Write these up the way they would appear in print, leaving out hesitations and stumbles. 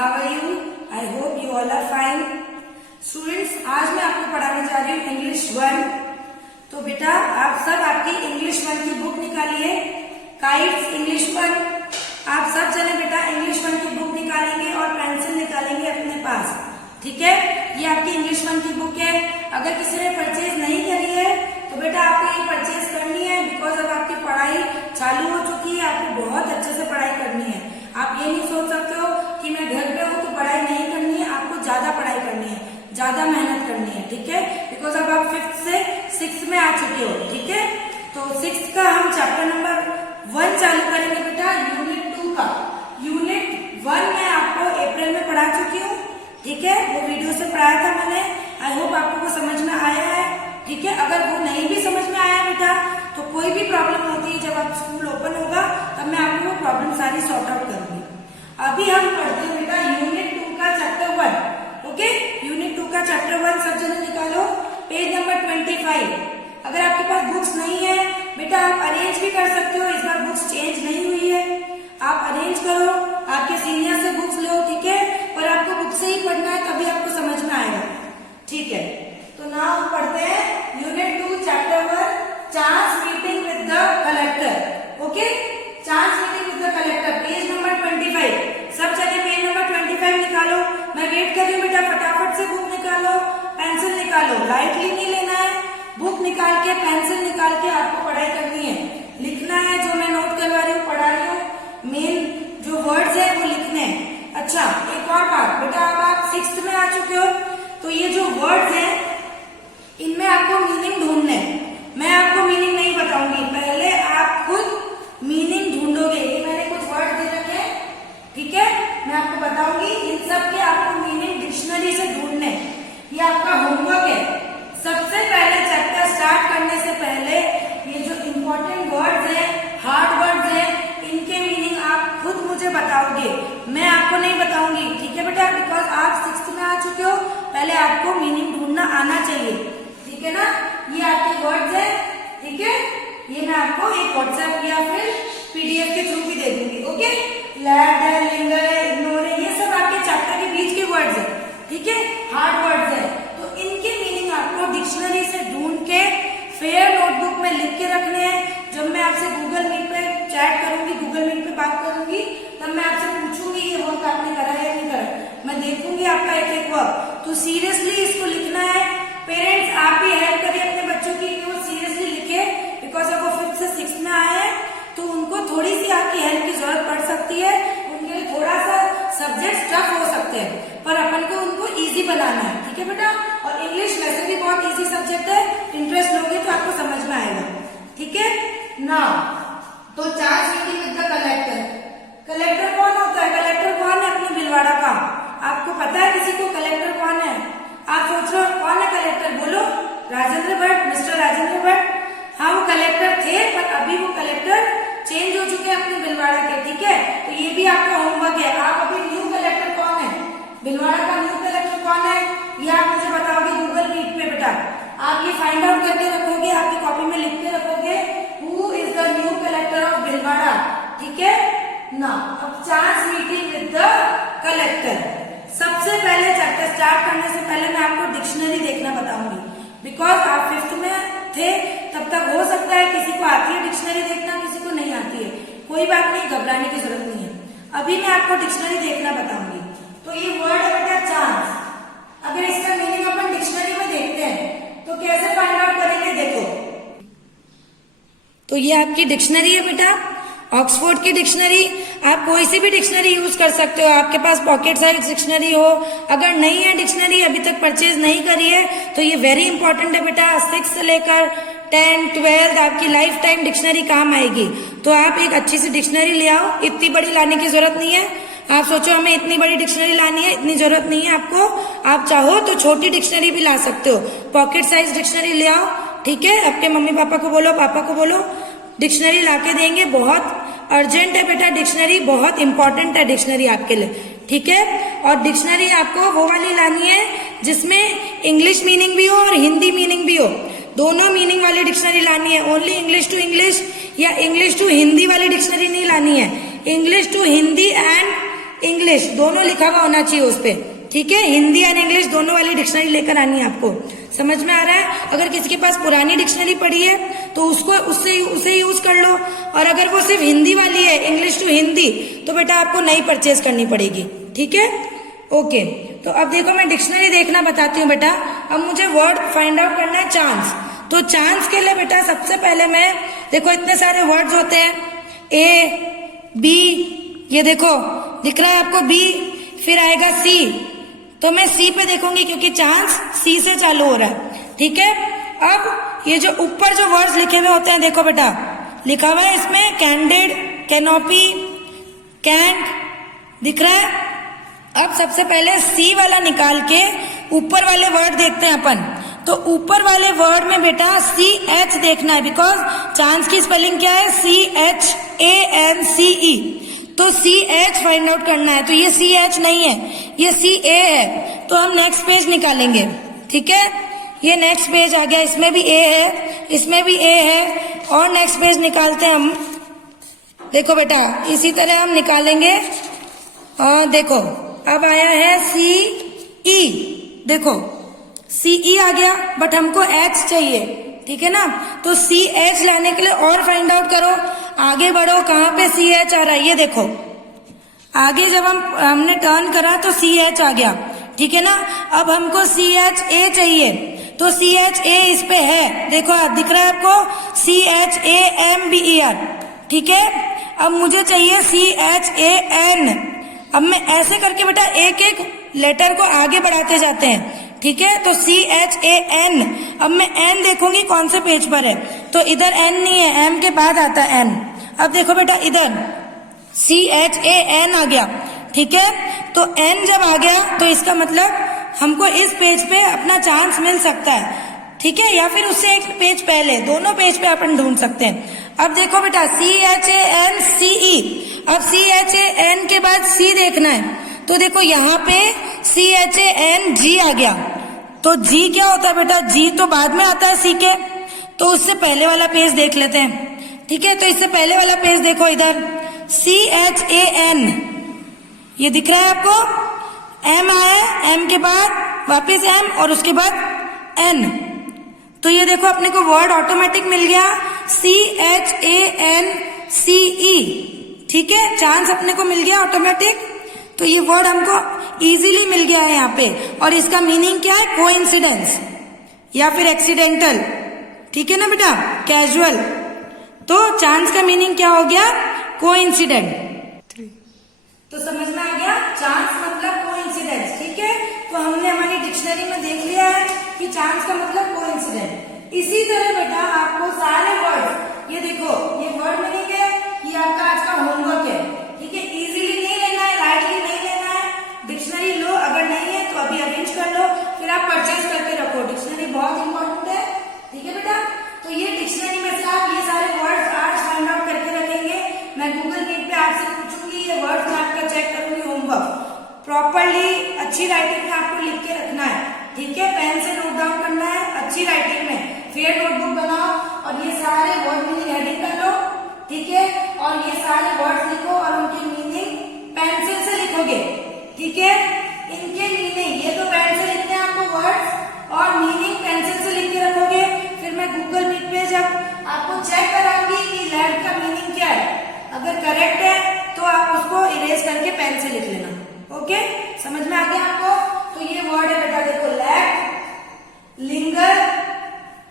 How are you? I hope you all are fine. Students, आज मैं आपको पढ़ाने जा रही हूँ इंग्लिश 1। तो बेटा आप सब आपकी इंग्लिश 1 की बुक निकालिए, काइट्स इंग्लिश 1। आप सब जने बेटा इंग्लिश 1 की बुक निकालेंगे और पेंसिल निकालेंगे अपने पास, ठीक है? ये आपकी इंग्लिश 1 की बुक है। अगर किसी ने परचेज नहीं करी है तो बेटा आपको ये परचेज करनी है, बिकॉज अब आपकी पढ़ाई चालू हो चुकी है। आपको बहुत अच्छे से पढ़ाई करनी है। आप ये नहीं सोच सकते हो कि मैं घर पे हूँ तो पढ़ाई नहीं करनी है। आपको ज्यादा पढ़ाई करनी है, ज्यादा मेहनत करनी है, ठीक है? बिकॉज अब आप 5th से 6th में आ चुके हो, ठीक है? तो 6th का हम चैप्टर नंबर 1 चालू करेंगे बेटा, यूनिट 2 का। यूनिट 1 मैं आपको अप्रैल में पढ़ा चुकी हूँ, ठीक है? वो वीडियो से पढ़ाया था मैंने। आई होप आपको वो समझ में आया है, ठीक है? अगर वो नहीं भी समझ में आया बेटा तो कोई भी प्रॉब्लम होती है, जब आप स्कूल ओपन होगा तब मैं आपको वो प्रॉब्लम सारी सॉर्ट आउट करूंगी। अभी हम पढ़ते हैं बेटा यूनिट 2 का चैप्टर 1, ओके? यूनिट 2 का चैप्टर 1 सब जने निकालो, पेज नंबर 25। अगर आपके पास बुक्स नहीं है बेटा आप अरेंज भी कर सकते हो। इस बार बुक्स चेंज नहीं हुई है, आप अरेंज करो, आपके सीनियर से बुक्स लो, ठीक है? और आपको बुक से ही पढ़ना है, तभी आपको समझ में आएगा, ठीक है? तो ना हम पढ़ते हैं unit 2 chapter 1, chance meeting with the collector, okay? Chance meeting with the collector, page number 25। सब जगह पेज नंबर 25 निकालो। मैं वेट कर रही हूँ बेटा, फटाफट से बुक निकालो, पेंसिल निकालो। लाइटली नहीं लेना है, बुक निकाल के पेंसिल निकाल के आपको पढ़ाई करनी है, लिखना है। जो मैं नोट करवा रही हूँ, पढ़ा रही हूँ, मेन जो वर्ड्स है वो लिखने हैं। अच्छा, एक और बात बेटा, अब आप 6th में आ चुके हो तो ये जो वर्ड्स हैं इनमें आपको मीनिंग ढूंढने हैं। मैं आपको मीनिंग नहीं बताऊंगी, पहले आप खुद मीनिंग ढूंढोगे। ये मैंने कुछ वर्ड दे रखे हैं, ठीक है? मैं आपको बताऊंगी, इन सब के आपको मीनिंग डिक्शनरी से ढूंढने हैं। ये आपका होमवर्क है। सबसे पहले चैप्टर स्टार्ट करने से पहले ये जो इम्पोर्टेंट वर्ड्स हैं, हार्ड वर्ड्स हैं, इनके मीनिंग आप खुद मुझे बताओगे, मैं आपको नहीं बताऊंगी, ठीक है बेटा? बिकॉज आप 6th में आ चुके हो, पहले आपको मीनिंग ढूंढना आना चाहिए, ठीक है ना? ये आपके वर्ड्स है, ठीक है? ये मैं आपको एक व्हाट्सएप या फिर पीडीएफ के थ्रू भी दे दूंगी, ओके? लैड है, लिंगर है, इग्नोर है, ये सब आपके चैप्टर के बीच के वर्ड्स है, ठीक है? हार्ड वर्ड्स है, तो इनके मीनिंग आपको डिक्शनरी से ढूंढ के फेयर नोटबुक में लिख के रखने हैं। जब मैं आपसे गूगल मीट पे चैट करूंगी, गूगल मीट पे बात करूंगी, तब मैं आपसे पूछूंगी ये वर्क आपने करा है या नहीं करा। मैं देखूंगी आपका एक एक वर्क, तो सीरियसली इसको लिखना है। पेरेंट्स आप भी हेल्प करिए अपने बच्चों की कि वो सीरियसली लिखे, बिकॉज अब वो 5th से 6th में आए हैं तो उनको थोड़ी सी आपकी हेल्प की जरूरत पड़ सकती है। उनके लिए थोड़ा सा सब्जेक्ट टफ हो सकते हैं, पर अपन को उनको इजी बनाना है, ठीक है बेटा? और इंग्लिश वैसे भी बहुत इजी सब्जेक्ट है, इंटरेस्ट लोगे तो आपको समझ में आएगा, ठीक है ना? तो chance meeting with the collector. Collector कौन होता है? कलेक्टर कौन है अपने भिलवाड़ा का? आपको पता है किसी को कलेक्टर कौन है? आप सोच रहे हो कौन है कलेक्टर? बोलो। राजेंद्र भट्ट, मिस्टर राजेंद्र भट्ट। हाँ, वो कलेक्टर थे, पर अभी वो कलेक्टर चेंज हो चुके हैं अपने भिलवाड़ा के, ठीक है? तो ये भी आपका होमवर्क है। आप अभी न्यू कलेक्टर कौन है? भिलवाड़ा का न्यू कलेक्टर कौन है ये आप मुझे बताओगे गूगल मीट पे बेटा। आप ये फाइंड आउट करके रखोगे, आपकी कॉपी में लिख के रखोगे, who is the new collector of Bhilwara, ठीक है ना? अब chance meeting with the collector. सबसे पहले चैप्टर स्टार्ट करने से पहले मैं आपको डिक्शनरी देखना बताऊंगी, बिकॉज आप 5th में थे, तब तक हो सकता है किसी को आती है डिक्शनरी देखना, किसी को नहीं आती है। कोई बात नहीं, घबराने की जरूरत नहीं है। अभी मैं आपको डिक्शनरी देखना बताऊंगी। तो ये वर्ड है बेटा चांस। अगर इसका मीनिंग अपन डिक्शनरी में देखते हैं तो कैसे फाइंड आउट करेंगे? देखो, तो ये आपकी डिक्शनरी है बेटा, ऑक्सफोर्ड की डिक्शनरी। आप कोई सी भी डिक्शनरी यूज कर सकते हो, आपके पास पॉकेट साइज डिक्शनरी हो। अगर नहीं है डिक्शनरी, अभी तक परचेज नहीं करी है, तो ये वेरी इंपॉर्टेंट है बेटा। 6 से लेकर 10, 12 आपकी लाइफ टाइम डिक्शनरी काम आएगी। तो आप एक अच्छी सी डिक्शनरी ले आओ। इतनी बड़ी लाने की जरूरत नहीं है। आप सोचो हमें इतनी बड़ी डिक्शनरी लानी है, इतनी जरूरत नहीं है आपको। आप चाहो तो छोटी डिक्शनरी भी ला सकते हो। पॉकेट साइज डिक्शनरी ले आओ, ठीक है? आपके मम्मी पापा को बोलो, पापा को बोलो, डिक्शनरी लाके देंगे। बहुत अर्जेंट है बेटा डिक्शनरी, बहुत इंपॉर्टेंट है डिक्शनरी आपके लिए, ठीक है? और डिक्शनरी आपको वो वाली लानी है जिसमें इंग्लिश मीनिंग भी हो और हिंदी मीनिंग भी हो। दोनों मीनिंग वाली डिक्शनरी लानी है। ओनली इंग्लिश टू इंग्लिश या इंग्लिश टू हिंदी वाली डिक्शनरी नहीं लानी है। English to Hindi and English English दोनों लिखा हुआ होना चाहिए उस पे, ठीक है। हिंदी एंड इंग्लिश दोनों वाली डिक्शनरी लेकर आनी है आपको। समझ में आ रहा है? अगर किसी के पास पुरानी डिक्शनरी पड़ी है तो उसे यूज कर लो, और अगर वो सिर्फ हिंदी वाली है, इंग्लिश टू हिंदी, तो बेटा आपको नई परचेज करनी पड़ेगी, ठीक है। ओके, तो अब देखो मैं डिक्शनरी देखना बताती हूँ बेटा। अब मुझे वर्ड फाइंड आउट करना है चांस। तो चांस के लिए बेटा सबसे पहले मैं, देखो इतने सारे वर्ड्स होते हैं, ए बी, ये देखो दिख रहा है आपको बी, फिर आएगा सी, तो मैं सी पे देखूंगी क्योंकि चांस सी से चालू हो रहा है, ठीक है। अब ये जो ऊपर जो वर्ड्स लिखे हुए होते हैं, देखो बेटा लिखा हुआ है इसमें कैंडिड, कैनोपी, कैंट, दिख रहा है। अब सबसे पहले सी वाला निकाल के ऊपर वाले वर्ड देखते हैं अपन। तो ऊपर वाले वर्ड में बेटा सी एच देखना है, बिकॉज चांस की स्पेलिंग क्या है, CHANCE, तो CH फाइंड आउट करना है। तो ये CH नहीं है, ये CA है, तो हम नेक्स्ट पेज निकालेंगे, ठीक है। ये नेक्स्ट पेज आ गया, इसमें भी A है, इसमें भी A है, और नेक्स्ट पेज निकालते हैं हम। देखो बेटा इसी तरह हम निकालेंगे, और देखो अब आया है CE, देखो CE आ गया, बट हमको H चाहिए, ठीक है ना। तो CH लाने के लिए और फाइंड आउट करो, आगे बढ़ो, कहाँ पे CH आ रहा है, ये देखो आगे जब हमने टर्न करा तो CH आ गया, ठीक है ना। अब हमको CHA चाहिए, तो CHA इस पे है, देखो दिख रहा है आपको CHAMBER, ठीक है। अब मुझे चाहिए CHAN। अब मैं ऐसे करके बेटा एक एक लेटर को आगे बढ़ाते जाते हैं, ठीक है। तो CHAN, अब मैं N देखूंगी कौन से पेज पर है, तो इधर N नहीं है, M के बाद आता है N। अब देखो बेटा इधर CHAN आ गया, ठीक है। तो N जब आ गया तो इसका मतलब हमको इस पेज पे अपना चांस मिल सकता है, ठीक है, या फिर उससे एक पेज पहले, दोनों पेज पे अपन ढूंढ सकते हैं। अब देखो बेटा CHANCE, अब CHAN के बाद C देखना है, तो देखो यहाँ पे CHANG आ गया। तो G क्या होता है बेटा, G तो बाद में आता है C के, तो उससे पहले वाला पेज देख लेते हैं, ठीक है। तो इससे पहले वाला पेज देखो इधर CHAN, ये दिख रहा है आपको, M आया, M के बाद वापस M और उसके बाद N, तो ये देखो अपने को वर्ड ऑटोमेटिक मिल गया CHANCE, ठीक है। चांस अपने को मिल गया ऑटोमेटिक, तो ये वर्ड हमको इजीली मिल गया है यहाँ पे। और इसका मीनिंग क्या है, कोइंसिडेंस या फिर एक्सीडेंटल, ठीक है ना बेटा, कैजुअल। तो चांस का मीनिंग क्या हो गया, कोइंसिडेंट। तो समझ में आ गया, चांस मतलब कोइंसिडेंस, ठीक है। तो हमने हमारी डिक्शनरी में देख लिया है कि चांस का मतलब कोइंसिडेंट। इसी तरह बेटा आपको सारे वर्ड, ये देखो ये वर्ड मीनिंग है, ये आपका आज का होमवर्क है, ठीक है। इजीली नहीं लेना है, लाइटली नहीं लेना है, डिक्शनरी लो, अगर नहीं है तो अभी अरेंज कर लो, फिर आप परचेज करके रखो, डिक्शनरी बहुत इंपॉर्टेंट है, ठीक है बेटा। तो ये डिक्शनरी में से आप ये सारे वर्ड्स आज फाइंड आउट करके रखेंगे। मैं गूगल मीट पे आपसे पूछूंगी, ये वर्ड्स मैं आपका चेक करूंगी, होमवर्क प्रॉपरली अच्छी राइटिंग में आपको लिख के रखना है, ठीक है। पेन से नोट डाउन करना है अच्छी राइटिंग में, फिर नोटबुक बनाओ और ये सारे वर्ड मीनिंग हेडिंग कर लो, ठीक है। और ये सारे वर्ड्स लिखो और उनकी मीनिंग पेंसिल से लिखोगे, ठीक है। इनके मीनिंग, ये तो पेन से लिखते हैं आपको वर्ड्स, और मीनिंग पेंसिल से लिख के रखोगे। फिर मैं गूगल मीट पे जब आपको चेक कराऊंगी कि लैड का मीनिंग क्या है, अगर करेक्ट है तो आप उसको इरेज करके पेन से लिख लेना, ओके। समझ में आ गया आपको। तो ये वर्ड है बेटा, देखो लैक, लिंगर,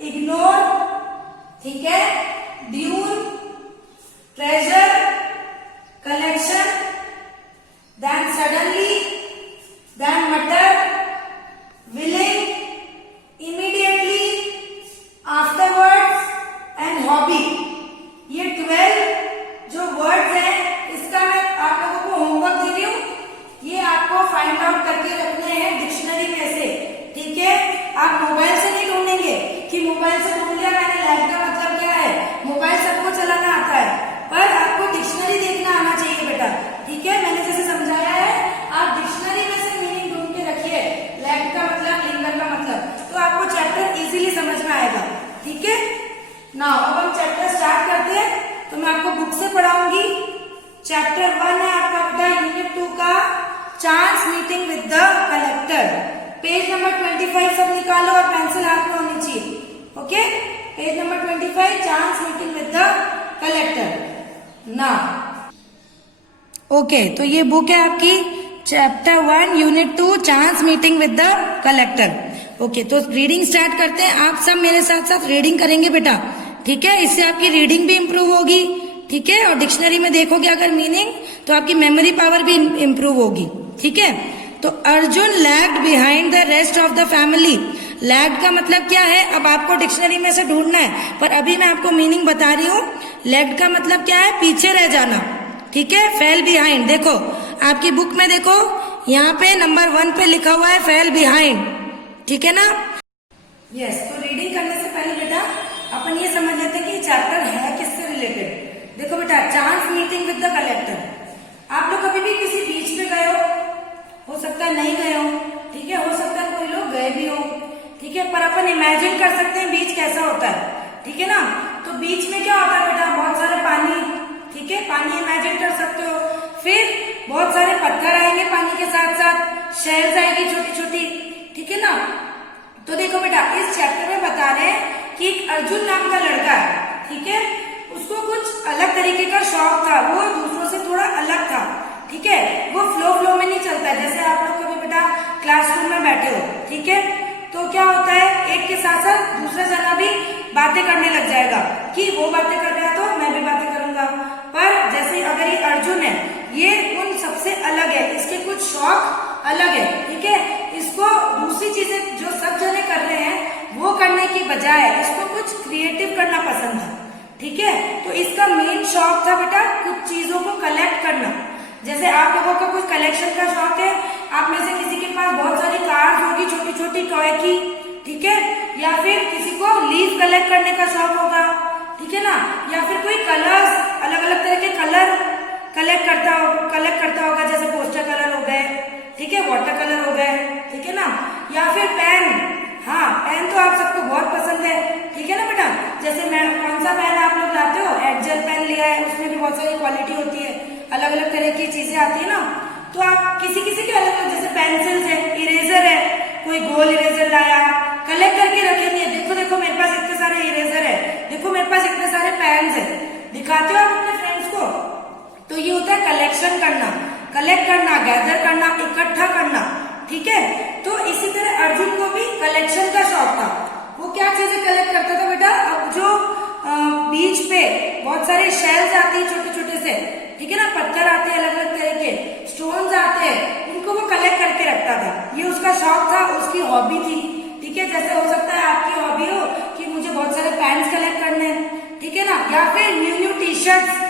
इग्नोर, ठीक है, dune, treasure, collection, then suddenly, then mutter, willing, immediately, afterwards and hobby. ये 12 जो वर्ड्स हैं, इसका मैं आप लोगों को होमवर्क दे रही हूँ, ये आपको फाइंड आउट करके रखने हैं डिक्शनरी में से, ठीक है। आप मोबाइल से नहीं ढूंढेंगे कि मोबाइल से ढूंढ लिया मैंने, लैब का मतलब क्या है, मोबाइल सबको चलाना आता है, पर आपको डिक्शनरी देखना आना चाहिए बेटा, ठीक है। मैंने जैसे समझाया है, आप डिक्शनरी में से मीनिंग ढूंढ के रखिए, लैब का मतलब, लिंगर का मतलब, तो आपको चैप्टर इजीली समझ में आएगा, ठीक है ना। अब हम चैप्टर स्टार्ट करते हैं, तो मैं आपको बुक से पढ़ाऊंगी। चैप्टर 1 है आपका बेटा यूनिट 2 का chance meeting with the collector. Page number 25 सब निकालो और पेंसिल हाथ में होनी चाहिए। Okay, page number 25, chance meeting with the collector ना। ओके, तो ये बुक है आपकी chapter 1 unit 2 chance meeting with the collector. Okay, तो रीडिंग स्टार्ट करते हैं। आप सब मेरे साथ साथ रीडिंग करेंगे बेटा, ठीक है। इससे आपकी रीडिंग भी इम्प्रूव होगी, ठीक है, और डिक्शनरी में देखोगे अगर मीनिंग तो आपकी मेमोरी पावर भी इम्प्रूव होगी, ठीक है। तो Arjun lagged behind the rest of the family. Lagged का मतलब क्या है, अब आपको डिक्शनरी में से ढूंढना है, पर अभी मैं आपको मीनिंग बता रही हूँ। लैग्ड का मतलब क्या है, पीछे रह जाना, ठीक है। फेल बिहाइंड, देखो आपकी बुक में देखो यहाँ पे नंबर 1 पे लिखा हुआ है फेल बिहाइंड, ठीक है ना। यस, तो रीडिंग करने से पहले बेटा अपन ये समझ लेते हैं कि चैप्टर है किससे रिलेटेड। देखो बेटा, chance meeting with the collector. आप लोग कभी भी किसी बीच में गए हो सकता है नहीं गए हो, ठीक है, हो सकता है कोई लोग गए भी हो, ठीक है, पर अपन इमेजिन कर सकते हैं बीच कैसा होता है, ठीक है ना। तो बीच में क्या होता है बेटा, बहुत सारे पानी, ठीक है, पानी इमेजिन कर सकते हो। फिर बहुत सारे पत्थर आएंगे पानी के साथ साथ, शेल्स आएगी छोटी छोटी, ठीक है ना। तो देखो बेटा, इस चैप्टर में बता रहे हैं कि एक अर्जुन नाम का लड़का है, ठीक है, उसको कुछ अलग तरीके का शौक था, वो दूसरों से थोड़ा अलग था, ठीक है। वो फ्लो में नहीं चलता है, जैसे आप लोग कभी बेटा क्लासरूम में बैठे हो, ठीक है, तो क्या होता है एक के साथ साथ दूसरा जना भी बातें करने लग जाएगा कि वो बातें कर रहा है तो मैं भी बातें करूंगा। पर जैसे अगर ये अर्जुन है, ये उन सबसे अलग है, इसके कुछ शौक अलग है, ठीक है। इसको दूसरी चीजें जो सब जने कर रहे हैं वो करने की बजाय इसको कुछ क्रिएटिव करना पसंद है, ठीक है। तो इसका मेन शौक था बेटा कुछ चीजों को कलेक्ट करना। जैसे आप लोगों का कुछ कलेक्शन का शौक है, आप में से किसी के पास बहुत सारी कार्स होगी छोटी छोटी टॉय की, ठीक है, या फिर किसी को लीफ कलेक्ट करने का शौक होगा, ठीक है ना, या फिर कोई कलर्स, अलग अलग तरह के कलर कलेक्ट करता होगा, जैसे पोस्टर कलर हो गए, ठीक है, वाटर कलर हो गए, ठीक है ना, या फिर पेन। हाँ, पेन तो आप सबको बहुत पसंद है, ठीक है ना बेटा। जैसे मैं कौन सा पेन आप लोग लाते हो, एडजेल पेन लिया है, उसमें भी बहुत सारी क्वालिटी होती है, अलग अलग तरह की चीजें आती है ना। तो आप किसी किसी के अलग अलग, जैसे पेंसिल है, इरेजर है, कोई गोल इरेजर लाया, कलेक्ट करके रखे नहीं है, देखो देखो मेरे पास इतने सारे इरेजर है, देखो मेरे पास इतने सारे पेन्स है, दिखाते हो आप अपने फ्रेंड्स को। तो ये होता है कलेक्शन करना, कलेक्ट करना, गैदर करना, इकट्ठा करना, ठीक है। तो इसी तरह अर्जुन को भी कलेक्शन का शौक था। वो क्या चीजें कलेक्ट करता था बेटा, अब जो बीच पे बहुत सारे शेल्स आती है छोटे छोटे से, ठीक है ना, पत्थर आते हैं अलग अलग तरह के, स्टोन्स आते हैं, उनको वो कलेक्ट करके रखता था। ये उसका शौक था, उसकी हॉबी थी, ठीक है। जैसे हो सकता है आपकी हॉबी हो कि मुझे बहुत सारे पेन्स कलेक्ट करने हैं, ठीक है ना, या फिर न्यू टी शर्ट्स,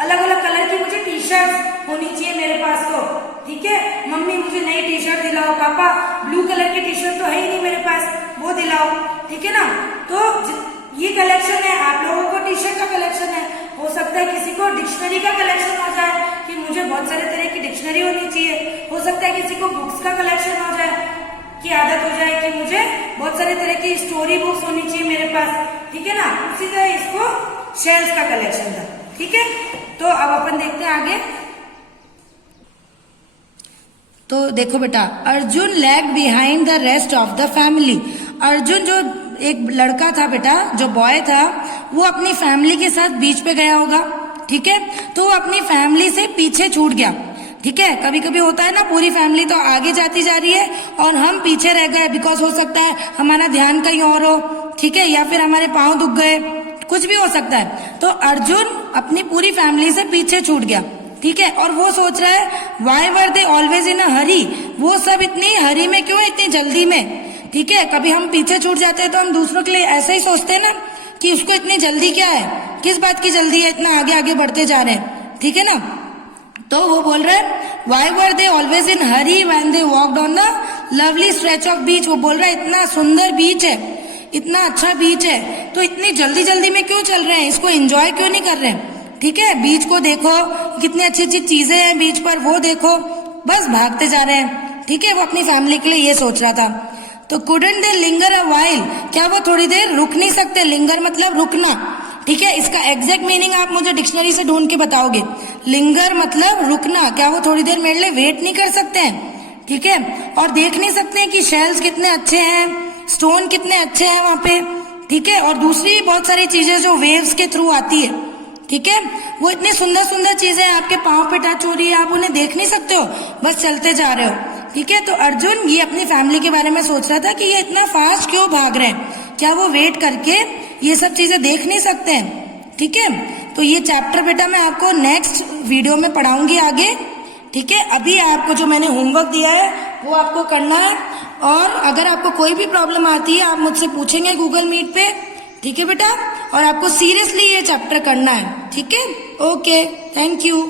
अलग अलग कलर की मुझे टी शर्ट होनी चाहिए मेरे पास तो, ठीक है। मम्मी मुझे नई टी शर्ट दिलाओ, पापा ब्लू कलर की टी शर्ट तो है ही नहीं मेरे पास, वो दिलाओ, ठीक है ना। तो ये कलेक्शन है, आप लोगों को टी शर्ट का कलेक्शन है, हो सकता है किसी को डिक्शनरी का कलेक्शन हो जाए कि मुझे बहुत सारे तरह की डिक्शनरी होनी चाहिए, हो सकता है किसी को बुक्स का कलेक्शन हो जाए की आदत हो जाए कि मुझे बहुत सारे तरह की स्टोरी बुक्स होनी चाहिए मेरे पास, ठीक है ना। उसी तरह इसको शेल्स का कलेक्शन था, ठीक है। तो अब अपन देखते हैं आगे। तो देखो बेटा, Arjun lagged behind the rest of the family. Arjun जो एक लड़का था बेटा, जो बॉय था, वो अपनी फैमिली के साथ बीच पे गया होगा, ठीक है, तो वो अपनी फैमिली से पीछे छूट गया, ठीक है। कभी कभी होता है ना, पूरी फैमिली तो आगे जाती जा रही है और हम पीछे रह गए, बिकॉज हो सकता है हमारा ध्यान कहीं और हो, ठीक है, या फिर हमारे पांव दुख गए, कुछ भी हो सकता है। तो अर्जुन अपनी पूरी फैमिली से पीछे छूट गया, ठीक है, और वो सोच रहा है वाई वर दे ऑलवेज इन अ हरी, वो सब इतनी हरी में क्यों है, इतनी जल्दी में, ठीक है। कभी हम पीछे छूट जाते हैं तो हम दूसरों के लिए ऐसे ही सोचते हैं ना कि उसको इतनी जल्दी क्या है, किस बात की जल्दी है, इतना आगे आगे बढ़ते जा रहे हैं, ठीक है ना। तो वो बोल रहा है why were they always in hurry when they walked on the lovely stretch of beach. वो बोल रहा है इतना सुंदर बीच है, इतना अच्छा बीच है, तो इतनी जल्दी जल्दी में क्यों चल रहे हैं, इसको एंजॉय क्यों नहीं कर रहे हैं, ठीक है। बीच को देखो, कितनी अच्छी अच्छी चीजें हैं बीच पर, वो देखो, बस भागते जा रहे हैं, ठीक है। वो अपनी फैमिली के लिए ये सोच रहा था। तो couldn't they linger a while, क्या वो थोड़ी देर रुक नहीं सकते, लिंगर मतलब रुकना, ठीक है, इसका एग्जैक्ट मीनिंग आप मुझे डिक्शनरी से ढूंढ के बताओगे। लिंगर मतलब रुकना, क्या वो थोड़ी देर मेरे लिए वेट नहीं कर सकते हैं, ठीक है। और देख नहीं सकते हैं कि शेल्स कितने अच्छे हैं, स्टोन कितने अच्छे हैं वहां पे, ठीक है। और दूसरी बहुत सारी चीजें जो वेव्स के थ्रू आती है, ठीक है, वो इतनी सुंदर सुंदर चीजें आपके पांव पे टच हो रही है, आप उन्हें देख नहीं सकते हो, बस चलते जा रहे हो, ठीक है। तो अर्जुन ये अपनी फैमिली के बारे में सोच रहा था कि ये इतना फास्ट क्यों भाग रहे हैं, क्या वो वेट करके ये सब चीजें देख नहीं सकते हैं, ठीक है। तो ये चैप्टर बेटा मैं आपको नेक्स्ट वीडियो में पढ़ाऊंगी आगे, ठीक है। अभी आपको जो मैंने होमवर्क दिया है वो आपको करना है, और अगर आपको कोई भी प्रॉब्लम आती है आप मुझसे पूछेंगे गूगल मीट पे, ठीक है बेटा। और आपको सीरियसली ये चैप्टर करना है, ठीक है। Okay, thank you.